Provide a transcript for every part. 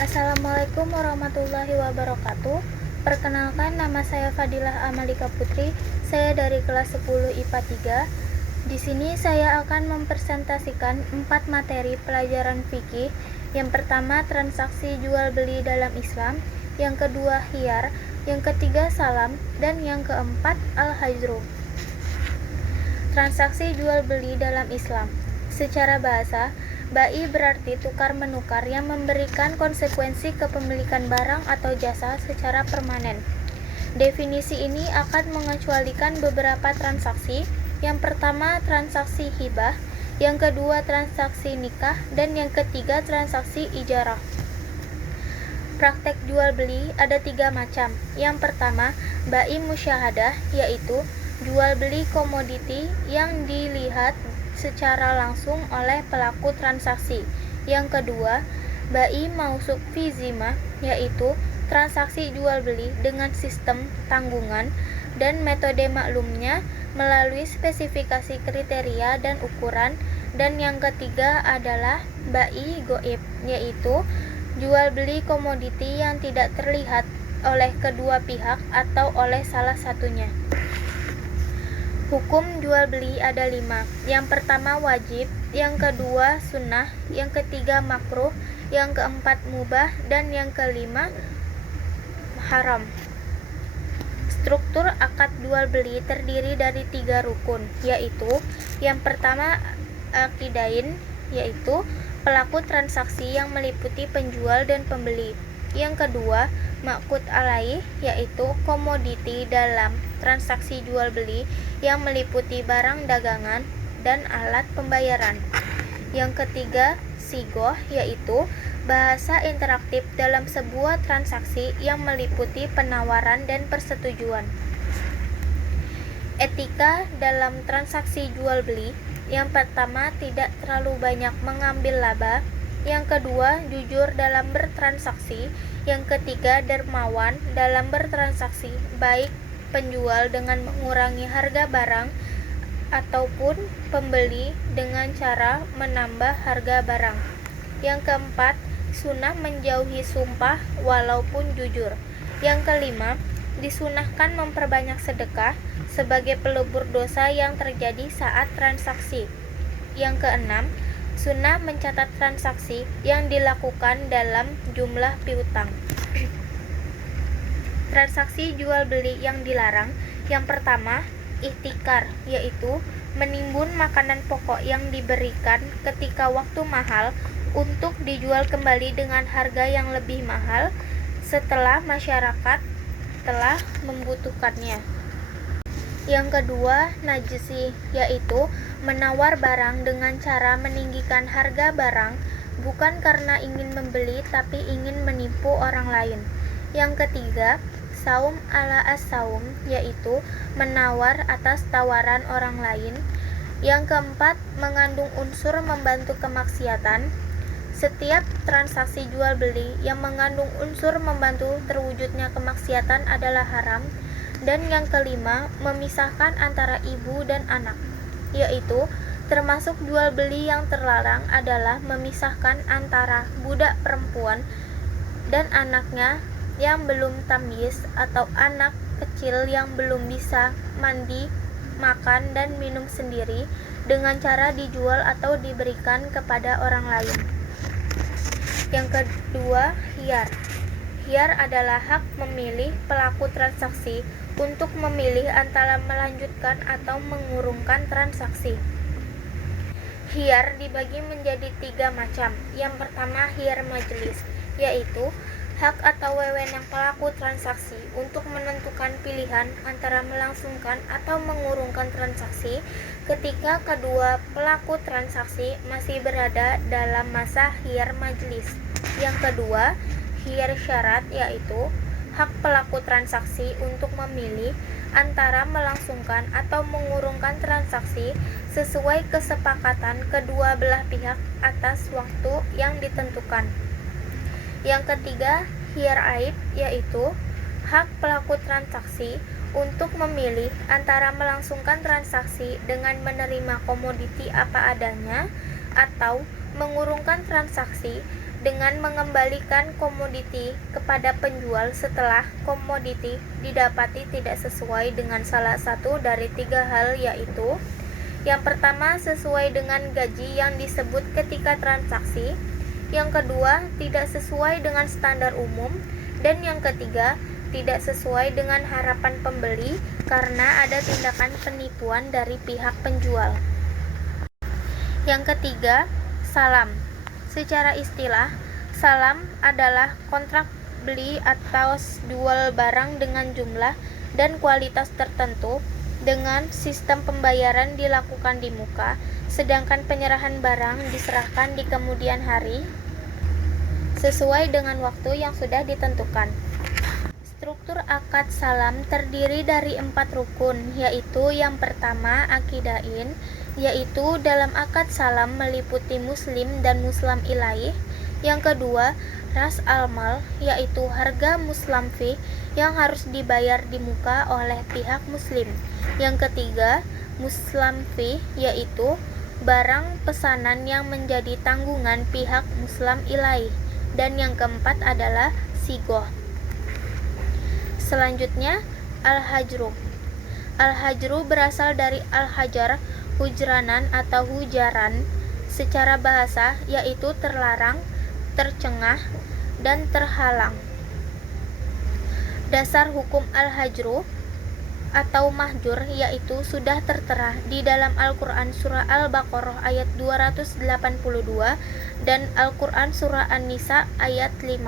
Assalamualaikum warahmatullahi wabarakatuh. Perkenalkan, nama saya Fadilah Amalika Putri. Saya dari kelas 10 IPA 3. Di sini saya akan mempresentasikan 4 materi pelajaran fikih. Yang pertama, transaksi jual beli dalam Islam. Yang kedua, khiyar. Yang ketiga, salam. Dan yang keempat, al-hajru. Transaksi jual beli dalam Islam. Secara bahasa, bai berarti tukar-menukar yang memberikan konsekuensi kepemilikan barang atau jasa secara permanen. Definisi ini akan mengecualikan beberapa transaksi. Yang pertama, transaksi hibah. Yang kedua, transaksi nikah. Dan yang ketiga, transaksi ijarah. Praktek jual beli ada 3 macam. Yang pertama, bai musyahadah, yaitu jual beli komoditi yang dilihat secara langsung oleh pelaku transaksi. Yang kedua, bai mausuk fi zimah, yaitu transaksi jual beli dengan sistem tanggungan dan metode maklumnya melalui spesifikasi kriteria dan ukuran. Dan yang ketiga adalah bai goib, yaitu jual beli komoditi yang tidak terlihat oleh kedua pihak atau oleh salah satunya. Hukum jual beli ada 5. Yang pertama wajib, yang kedua sunnah, yang ketiga makruh, yang keempat mubah, dan yang kelima haram. Struktur akad jual beli terdiri dari 3 rukun, yaitu yang pertama akidain, yaitu pelaku transaksi yang meliputi penjual dan pembeli. Yang kedua, maqud alaih, yaitu komoditi dalam transaksi jual beli yang meliputi barang dagangan dan alat pembayaran. Yang ketiga, sigoh, yaitu bahasa interaktif dalam sebuah transaksi yang meliputi penawaran dan persetujuan. Etika dalam transaksi jual beli. Yang pertama, tidak terlalu banyak mengambil laba. Yang kedua, jujur dalam bertransaksi. Yang ketiga, dermawan dalam bertransaksi, baik penjual dengan mengurangi harga barang ataupun pembeli dengan cara menambah harga barang. Yang keempat, sunnah menjauhi sumpah walaupun jujur. Yang kelima, disunahkan memperbanyak sedekah sebagai pelebur dosa yang terjadi saat transaksi. Yang keenam, sunnah mencatat transaksi yang dilakukan dalam jumlah piutang. Transaksi jual beli yang dilarang. Yang pertama, ihtikar, yaitu menimbun makanan pokok yang diberikan ketika waktu mahal untuk dijual kembali dengan harga yang lebih mahal setelah masyarakat telah membutuhkannya. Yang kedua, najisi, yaitu menawar barang dengan cara meninggikan harga barang bukan karena ingin membeli tapi ingin menipu orang lain. Yang ketiga, saum ala as-saum, yaitu menawar atas tawaran orang lain. Yang keempat, mengandung unsur membantu kemaksiatan. Setiap transaksi jual beli yang mengandung unsur membantu terwujudnya kemaksiatan adalah haram. Dan yang kelima, memisahkan antara ibu dan anak, yaitu termasuk jual beli yang terlarang adalah memisahkan antara budak perempuan dan anaknya yang belum tamyiz atau anak kecil yang belum bisa mandi, makan, dan minum sendiri dengan cara dijual atau diberikan kepada orang lain. Yang kedua, khiyar. Khiyar adalah hak memilih pelaku transaksi untuk memilih antara melanjutkan atau mengurungkan transaksi. Khiyar dibagi menjadi 3 macam. Yang pertama, khiyar majelis, yaitu hak atau wewenang pelaku transaksi untuk menentukan pilihan antara melangsungkan atau mengurungkan transaksi ketika kedua pelaku transaksi masih berada dalam masa khiyar majelis. Yang kedua, khiyar syarat, yaitu hak pelaku transaksi untuk memilih antara melangsungkan atau mengurungkan transaksi sesuai kesepakatan kedua belah pihak atas waktu yang ditentukan. Yang ketiga, khiyar aib, yaitu hak pelaku transaksi untuk memilih antara melangsungkan transaksi dengan menerima komoditi apa adanya atau mengurungkan transaksi dengan mengembalikan komoditi kepada penjual setelah komoditi didapati tidak sesuai dengan salah satu dari 3 hal, yaitu yang pertama, sesuai dengan gaji yang disebut ketika transaksi, yang kedua, tidak sesuai dengan standar umum, dan yang ketiga, tidak sesuai dengan harapan pembeli karena ada tindakan penipuan dari pihak penjual. Yang ketiga, salam. Secara istilah, salam adalah kontrak beli atau jual barang dengan jumlah dan kualitas tertentu dengan sistem pembayaran dilakukan di muka, sedangkan penyerahan barang diserahkan di kemudian hari sesuai dengan waktu yang sudah ditentukan. Struktur akad salam terdiri dari 4 rukun, yaitu yang pertama, akidain, yaitu dalam akad salam meliputi muslim dan muslam ilaih. Yang kedua, ras al-mal, yaitu harga muslam fih yang harus dibayar di muka oleh pihak muslim. Yang ketiga, muslam fih, yaitu barang pesanan yang menjadi tanggungan pihak muslam ilaih. Dan yang keempat adalah sigoh. Selanjutnya, al-hajru. Al-hajru berasal dari al-hajar, hujranan atau hujaran secara bahasa, yaitu terlarang, tercengah, dan terhalang. Dasar hukum al-hajru atau mahjur yaitu sudah tertera di dalam Al-Quran Surah Al-Baqarah ayat 282 dan Al-Quran Surah An-Nisa ayat 5.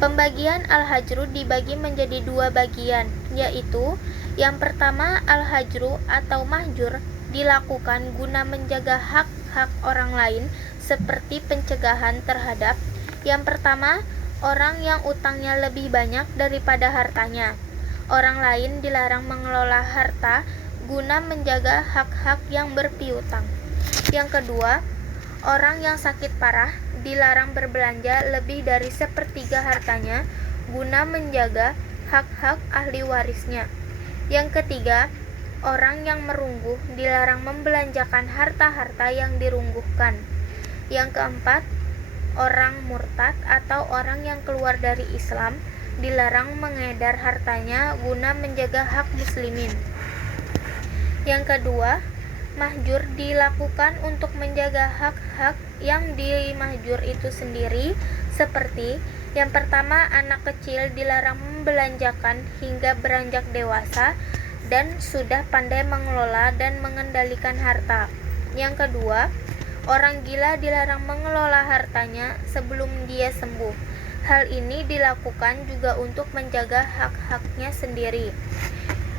Pembagian al-hajru dibagi menjadi 2 bagian, yaitu yang pertama, al-hajru atau mahjur dilakukan guna menjaga hak-hak orang lain seperti pencegahan terhadap yang pertama, orang yang utangnya lebih banyak daripada hartanya. Orang lain dilarang mengelola harta guna menjaga hak-hak yang berpiutang. Yang kedua, orang yang sakit parah dilarang berbelanja lebih dari 1/3 hartanya guna menjaga hak-hak ahli warisnya. Yang ketiga, orang yang merungguh dilarang membelanjakan harta-harta yang dirungguhkan. Yang keempat, orang murtad atau orang yang keluar dari Islam dilarang mengedar hartanya guna menjaga hak muslimin. Yang kedua, mahjur dilakukan untuk menjaga hak-hak yang dimahjur itu sendiri, seperti yang pertama, anak kecil dilarang membelanjakan hingga beranjak dewasa dan sudah pandai mengelola dan mengendalikan harta. Yang kedua, orang gila dilarang mengelola hartanya sebelum dia sembuh. Hal ini dilakukan juga untuk menjaga hak-haknya sendiri.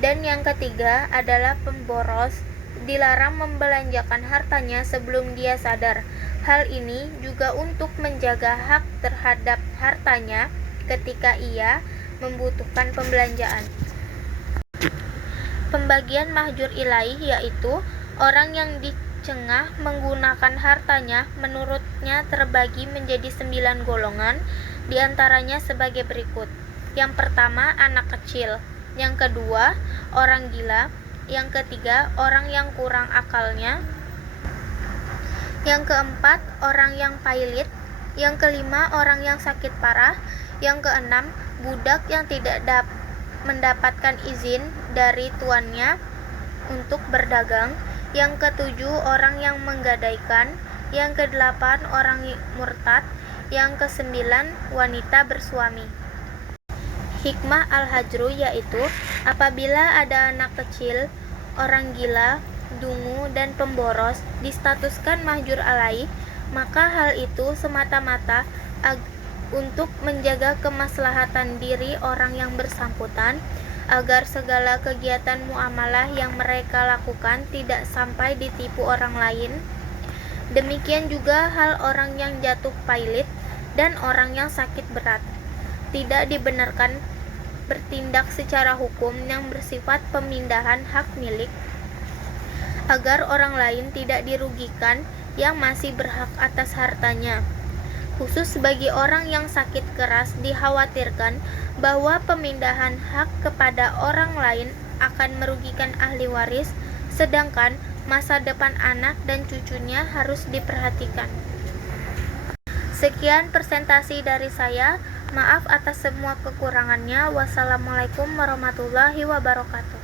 Dan yang ketiga adalah pemboros, dilarang membelanjakan hartanya sebelum dia sadar. Hal ini juga untuk menjaga hak terhadap hartanya ketika ia membutuhkan pembelanjaan. Pembagian mahjur ilaih yaitu orang yang dicengah menggunakan hartanya menurutnya terbagi menjadi 9 golongan, diantaranya sebagai berikut. Yang pertama, anak kecil. Yang kedua, orang gila. Yang ketiga, orang yang kurang akalnya. Yang keempat, orang yang pailit. Yang kelima, orang yang sakit parah. Yang keenam, budak yang tidak mendapatkan izin dari tuannya untuk berdagang. Yang ketujuh, orang yang menggadaikan. Yang kedelapan, orang murtad. Yang kesembilan, wanita bersuami. Hikmah al-hajru yaitu apabila ada anak kecil, orang gila, dungu, dan pemboros distatuskan mahjur alaih, maka hal itu semata-mata untuk menjaga kemaslahatan diri orang yang bersangkutan, agar segala kegiatan muamalah yang mereka lakukan tidak sampai ditipu orang lain. Demikian juga hal orang yang jatuh pailit dan orang yang sakit berat. Tidak dibenarkan bertindak secara hukum yang bersifat pemindahan hak milik, agar orang lain tidak dirugikan yang masih berhak atas hartanya. Khusus bagi orang yang sakit keras dikhawatirkan bahwa pemindahan hak kepada orang lain akan merugikan ahli waris, sedangkan masa depan anak dan cucunya harus diperhatikan. Sekian presentasi dari saya. Maaf atas semua kekurangannya. Wassalamualaikum warahmatullahi wabarakatuh.